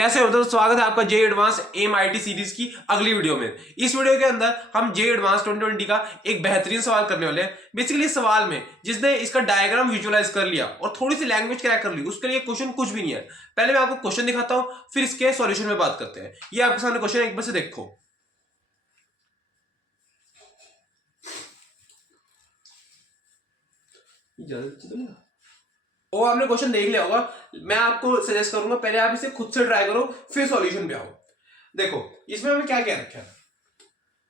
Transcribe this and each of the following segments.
कैसे हो तो स्वागत है आपका जे एडवांस एमआईटी सीरीज की अगली वीडियो में। इस वीडियो के अंदर हम जे एडवांस 2020 का एक बेहतरीन सवाल करने वाले हैं। बेसिकली इस सवाल में जिसने इसका डायग्राम विजुअलाइज कर लिया और थोड़ी सी लैंग्वेज क्रैक कर ली, उसके लिए क्वेश्चन कुछ भी नहीं है। पहले मैं आपको क्वेश्चन दिखाता हूं, फिर इसके सॉल्यूशन में बात करते हैं। ये आपके सामने क्वेश्चन एक बार से देखो। वो आपने क्वेश्चन देख लिया होगा। मैं आपको सजेस्ट करूंगा पहले आप इसे खुद से ट्राई करो, फिर सॉल्यूशन पे आओ। देखो इसमें हमें क्या क्या रखा है।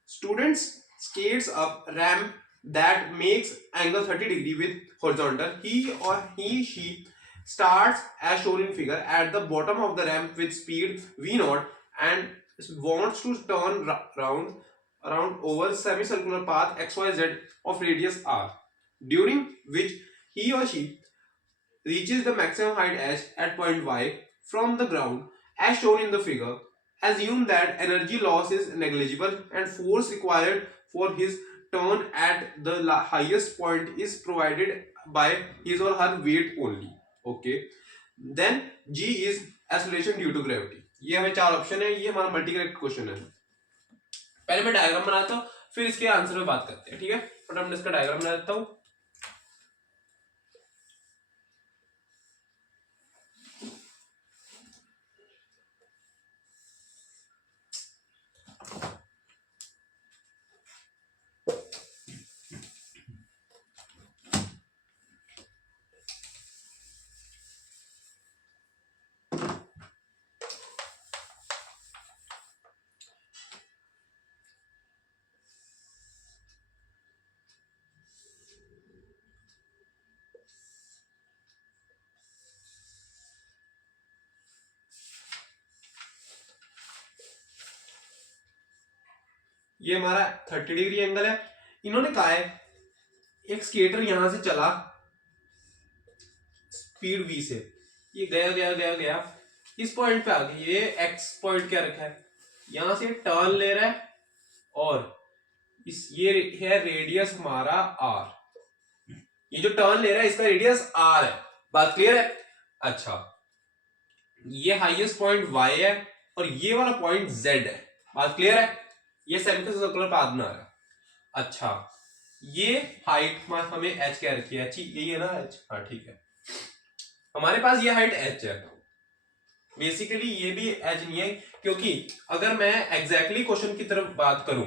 Students skates up ramp that makes angle 30 degree with horizontal. He starts as shown in figure at the bottom of the ramp with speed v naught and wants to turn around over semicircular path xyz of radius r, during which he or she reaches the maximum height h at point y from the ground as shown in the figure. Assume that energy loss is negligible and force required for his turn at the highest point is provided by his or her weight only. Okay. Then G is acceleration due to gravity. ये हमें चार option है, ये हमारा multi correct question है। पहले मैं diagram बनाता हूँ, फिर इसके आंसर में बात करते हैं। ठीक है, फटाफट मैं इसका डायग्राम बना देता हूँ। ये हमारा 30 डिग्री एंगल है। इन्होंने कहा है एक स्केटर यहां से चला स्पीड v से, ये गया गया गया गया इस पॉइंट पे आ गया। ये x पॉइंट क्या रखा है, यहां से टर्न ले रहा है और इस ये है रेडियस हमारा r। ये जो टर्न ले रहा है इसका रेडियस r है। बात क्लियर है? अच्छा, ये हाईएस्ट पॉइंट y है और ये वाला पॉइंट z है। बात क्लियर है? ये सेमिसर्कुलर पाथ बना रहा है। अच्छा, ये हाइट हमें h क्या रखी है, h यही है ना h? हाँ ठीक है, हमारे पास ये हाइट h है। बेसिकली ये भी h नहीं है, क्योंकि अगर मैं एग्जैक्टली क्वेश्चन की तरफ बात करूं,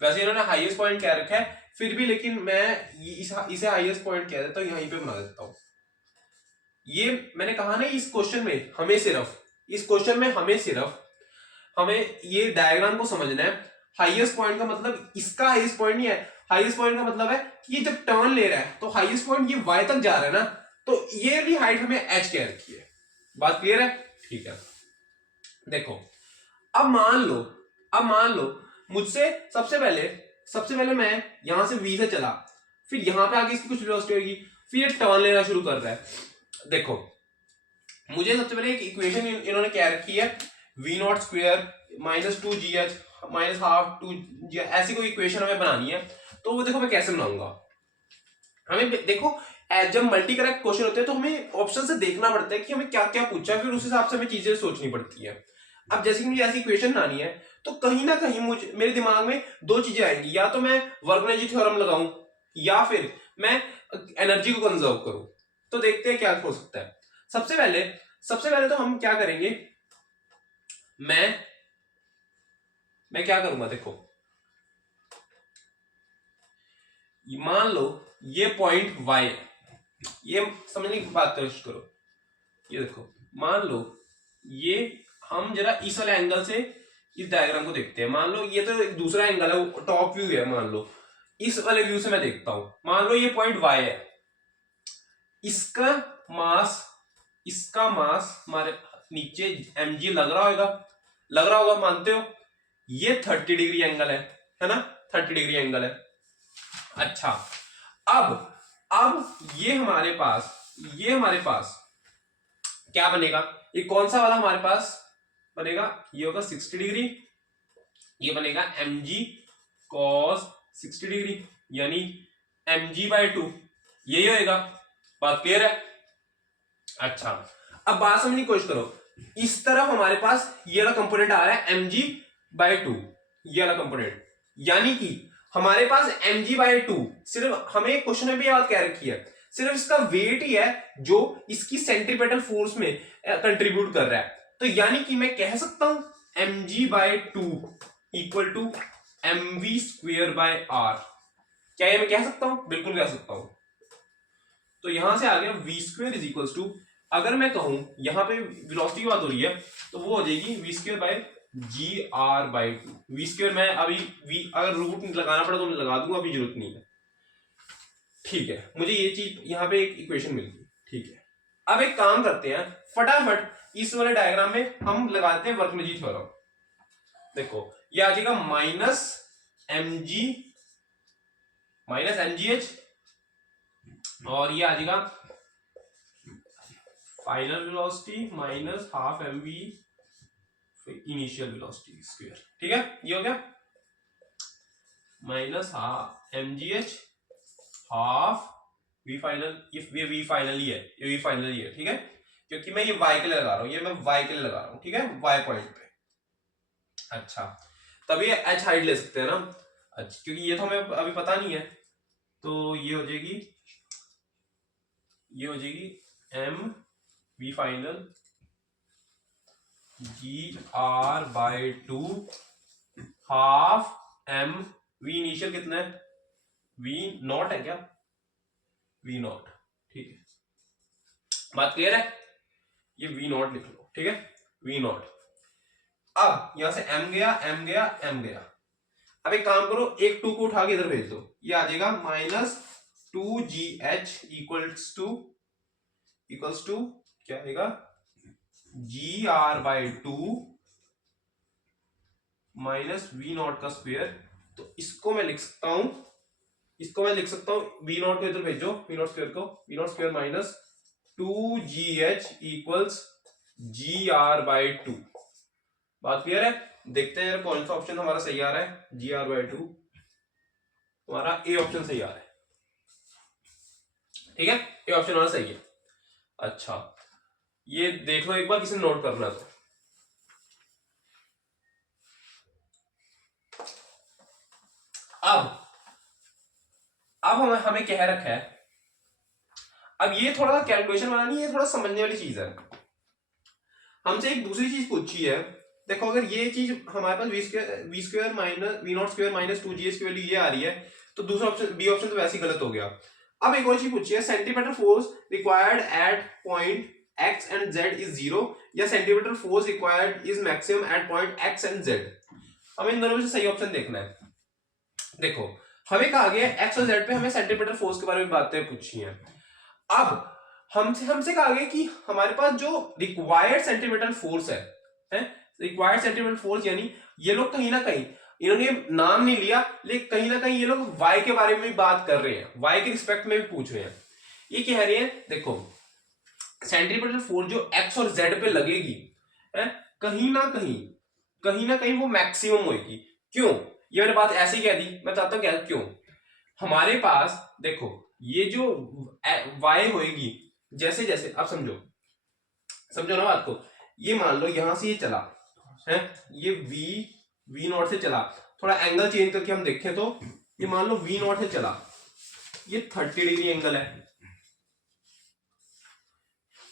वैसे इन्होंने हाईएस्ट पॉइंट क्या रखा है फिर भी, लेकिन मैं इसे हाईएस्ट पॉइंट कह देता हूं, यहीं पे बना देता हूं। ये मैंने कहा ना, इस क्वेश्चन में हमें ये डायग्राम को समझना है। हाईएस्ट पॉइंट का मतलब इसका हाईएस्ट पॉइंट नहीं है। हाईएस्ट पॉइंट का मतलब है कि ये जब टर्न ले रहा है तो हाईएस्ट पॉइंट ये y तक जा रहा है ना, तो ये भी हाइट हमें h कह रखी है। बात क्लियर है? ठीक है, देखो अब मान लो मुझसे सबसे पहले मैं यहां से v से चला, फिर यहां पे आगे इसकी कुछ वेलोसिटी होगी, फिर ये टर्न लेना शुरू कर रहा है। देखो मुझे सबसे पहले एक इक्वेशन इन्होंने क्या रखी है, v not square minus 2gh minus half 2g, ऐसी कोई इक्वेशन हमें बनानी है। तो वो देखो मैं कैसे बनाऊंगा। हमें देखो जब मल्टी करेक्ट क्वेश्चन होते हैं तो हमें ऑप्शन से देखना पड़ता है कि हमें क्या क्या पूछा है, फिर उस हिसाब से हमें चीजें सोचनी पड़ती है। अब जैसे कि मुझे ऐसी इक्वेशन बनानी है तो कहीं ना कहीं मेरे दिमाग में दो चीजें आएंगी, या तो मैं वर्क एनर्जी थ्योरम लगाऊं या फिर मैं एनर्जी को कंजर्व करूं। तो देखते हैं क्या हो सकता है। सबसे पहले तो हम क्या करेंगे, मैं क्या करूंगा, देखो मान लो ये पॉइंट y है, ये समझने की बात कोशिश करो। ये देखो मान लो ये, हम जरा इस वाले एंगल से इस डायग्राम को देखते हैं। मान लो ये तो एक दूसरा एंगल है, वो टॉप व्यू है। मान लो इस वाले व्यू से मैं देखता हूं, मान लो ये पॉइंट y है, इसका मास हमारे नीचे mg लग रहा होगा, मानते हो? ये 30 डिग्री एंगल है ना, 30 डिग्री एंगल है। अच्छा, अब ये हमारे पास क्या बनेगा, ये कौन सा वाला हमारे पास बनेगा, ये होगा 60 डिग्री, ये बनेगा mg cos 60 डिग्री, यानी mg/2 यही होएगा। बात क्लियर है? अच्छा, अब बात समझने की कोशिश करो। इस तरफ हमारे पास ये वाला कंपोनेंट आ रहा है mg/2, ये वाला कंपोनेंट, यानी कि हमारे पास mg/2, सिर्फ हमें क्वेश्चन में भी ये बात कह रखी है, सिर्फ इसका वेट ही है जो इसकी सेंट्रीपेटल फोर्स में कंट्रीब्यूट कर रहा है। तो यानी कि मैं कह सकता हूं mg/2 इक्वल टू mv²/r। क्या ये मैं कह सकता हूं? बिल्कुल कह सकता हूं। तो यहां से आ गया v² इज इक्वल टू, अगर मैं कहूं यहां पे वेलोसिटी की बात हो रही है तो वो हो जाएगी v²/gr/2। v² मैं अभी अगर रूट लगाना पड़ा तो मैं लगा दूंगा, अभी जरूरत नहीं है। ठीक है, मुझे ये चीज यहां पे एक इक्वेशन मिल गई। ठीक है, अब एक काम करते हैं, फटाफट इस वाले डायग्राम में हम लगाते हैं वर्कमेजी थ्योरम। देखो ये आ जाएगा -mgh और ये आ जाएगा final velocity minus half mv initial velocity square. ठीक है, ये हो गया minus half mgh half v final, ये v फाइनल ही है, ये v फाइनल ही है। ठीक है, क्योंकि मैं ये y के लिए लगा रहा हूं, ये मैं y के लिए लगा रहा हूं। ठीक है, y पॉइंट पे। अच्छा, तभी h हाइट ले सकते हैं ना। अच्छा, क्योंकि ये तो हमें अभी पता नहीं है, तो ये हो जाएगी m v final gr/2 half m v initial कितना है, v0 है क्या, v0। ठीक है, बात क्लियर है, ये v0 लिख लो। ठीक है, v0। अब यहां से m गया, m गया, m गया। अब एक काम करो, एक 2 को उठा के इधर भेज दो, ये आ जाएगा -2gh इक्वल्स टू क्या आएगा, gr/2 माइनस v0 का स्क्वायर। तो इसको मैं लिख सकता हूं, v0 को इधर भेजो, v0 स्क्वायर को, v0 square minus 2gh equals gr/2। बात क्लियर है? देखते हैं कौन सा ऑप्शन हमारा सही आ रहा है। gr/2 हमारा ए ऑप्शन सही आ रहा है। ठीक है, ए ऑप्शन हमारा सही है। अच्छा, ये देख लो एक बार, किसी ने नोट करना तो। अब हमें कह रखा है, अब ये थोड़ा कैलकुलेशन वाला नहीं है, थोड़ा समझने वाली चीज है। हमसे एक दूसरी चीज पूछी है, देखो अगर ये चीज हमारे पास v² minus v0² minus 2gh की वैल्यू ये आ रही है, तो दूसरा ऑप्शन बी ऑप्शन तो वैसे ही गलत हो गया। अब एक और चीज पूछी है, centimetre force required at point x and z is 0 या centimetre force required is maximum at point x and z। हमें इन दोनों में से सही ऑप्शन देखना है। देखो हमें कहा गया x और z पे हमें सेंटीमीटर फोर्स के बारे में बातें पूछी हैं। अब हमसे कहा गया कि हमारे पास जो रिक्वायर्ड सेंटीमीटर फोर्स है रिक्वायर्ड सेंटीमीटर फोर्स, यानी ये लोग कहीं ना कहीं, इन्होंने नाम नहीं लिया लेकिन कहीं ना कहीं ये लोग y के बारे में भी बात कर रहे हैं, y के रिस्पेक्ट में भी पूछ रहे हैं। ये कह रहे हैं देखो सेंटीमीटर फोर्स जो x और z पे लगेगी कहीं ना कहीं वो मैक्सिमम होगी। क्यों? ये मैंने बात ऐसे ही कह दी, मैं बताता हूं क्या क्यों। हमारे पास देखो ये जो y होएगी, जैसे जैसे आप समझो ना बात को, ये मान लो यहां से ये चला है, ये v0 से चला, थोड़ा एंगल चेंज करके हम देखें तो ये मान लो v0 से चला, ये 30 डिग्री एंगल है।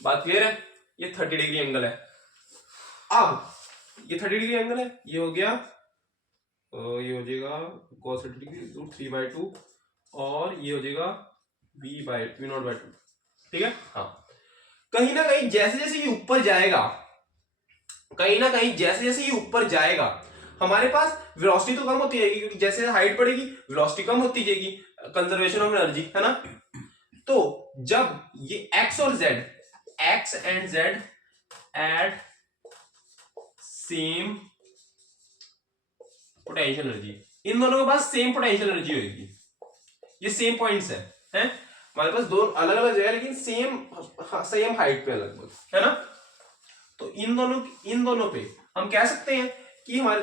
बात क्लियर है? ये 30 डिग्री एंगल है। अब ये 30 डिग्री एंगल है, ये हो गया ये हो जाएगा cos 30 डिग्री √3/2 और ये हो जाएगा v0/2। ठीक है, हाँ। कहीं ना कहीं जैसे जैसे ये ऊपर जाएगा, हमारे पास वेलोसिटी तो कम होती जाएगी, क्योंकि जैसे हाइट बढ़ेगी वेलोसिटी कम होती जाएगी, कंजर्वेशन ऑफ एनर्जी, है ना। तो जब ये x और z, x and z at same potential energy, इन दोनों के पास सेम पोटेंशियल एनर्जी होगी, ये सेम पॉइंट्स है हमारे पास दो अलग अलग जगह लेकिन सेम हाइट पे लगभग, है ना। तो इन दोनों पे हम कह सकते हैं कि हमारी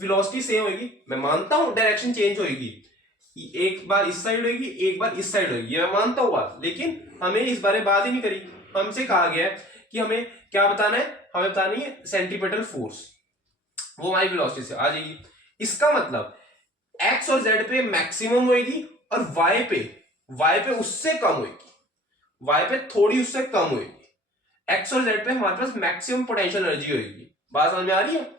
वेलोसिटी सेम होगी। मैं मानता हूं डायरेक्शन चेंज होगी, एक बार इस साइड होगी एक बार इस साइड होगी, ये मैं मानता हूं बात, लेकिन हमें इस बारे में बात ही नहीं करी। हमसे कहा गया है कि हमें क्या बताना है, हमें बतानी है सेंट्रीपेटल फोर्स, वो हमारी वेलोसिटी से आ जाएगी। इसका मतलब एक्स और जेड पे मैक्सिमम होगी और वाई पे उससे कम होगी, वाई पे थोड़ी उससे कम होगी। एक्स और जेड पे हमारे पास मैक्सिमम पोटेंशियल एनर्जी होगी। बात समझ में आ रही है?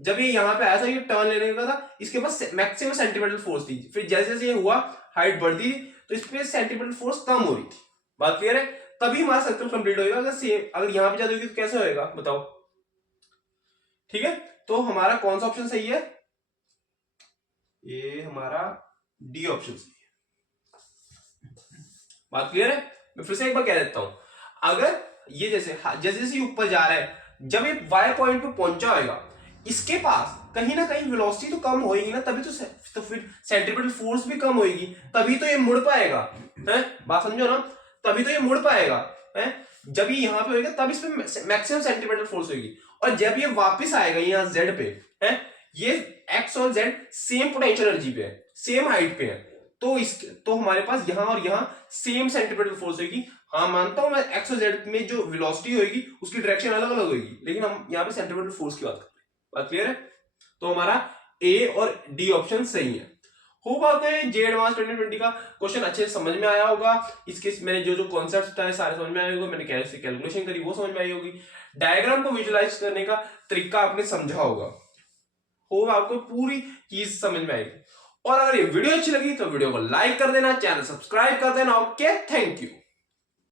जब ये यहां पे आया था, ये टर्न लेने का था, इसके पास मैक्सिमम सेंटीमेटल फोर्स थी। फिर जैसे जैसे ये हुआ हाइट बढ़ती थी तो इस पे सेंटीमेटल फोर्स कम हो रही थी। बात क्लियर है? तभी हमारा सर्कल कंप्लीट होगा। अगर सेम अगर यहां पे ज्यादा होगी तो कैसे होएगा बताओ? ठीक है, तो हमारा कौन सा ऑप्शन सही है? ये हमारा डी ऑप्शन सही है। बात क्लियर है? मैं फिर से एक बार कह देता हूं, अगर ये जैसे जैसे ऊपर जा रहा है, जब ये वाई पॉइंट पे पहुंचा होगा, इसके पास कहीं ना कहीं वेलोसिटी तो कम होएगी ना, तभी तो फिर सेंट्रीपेटल फोर्स भी कम होएगी, तभी तो ये मुड़ पाएगा है। बात समझो ना? तभी तो ये मुड़ पाएगा है। जब ये यहां पे होएगा तब इस पे मैक्सिमम सेंट्रीपेटल फोर्स होगी, और जब ये वापस आएगा यहाँ जेड पे है, ये एक्स और जेड सेम पोटेंशियल एनर्जी पे है, सेम हाइट पे है, तो हमारे पास यहां और यहां सेम सेंट्रीपेटल फोर्स होगी। हाँ मानता हूं मैं, एक्स और जेड में जो वेलोसिटी होगी उसकी डायरेक्शन अलग अलग होगी, लेकिन हम यहाँ पे सेंट्रीपेटल फोर्स की बात कर रहे हैं। बात क्लियर है? तो हमारा ए और डी ऑप्शन सही है। होप आपको जे एडवांस 2020 का क्वेश्चन अच्छे से समझ में आया होगा। इसके मैंने जो जो कॉन्सेप्ट बताए सारे समझ में आए होंगे, मैंने कैसे कैलकुलेशन करी वो समझ में आई होगी, डायग्राम को विजुलाइज करने का तरीका आपने समझा होगा। होप आपको पूरी चीज समझ में आएगी। और अगर ये वीडियो अच्छी लगी तो वीडियो को लाइक कर देना, चैनल सब्सक्राइब कर देना। Okay, thank you.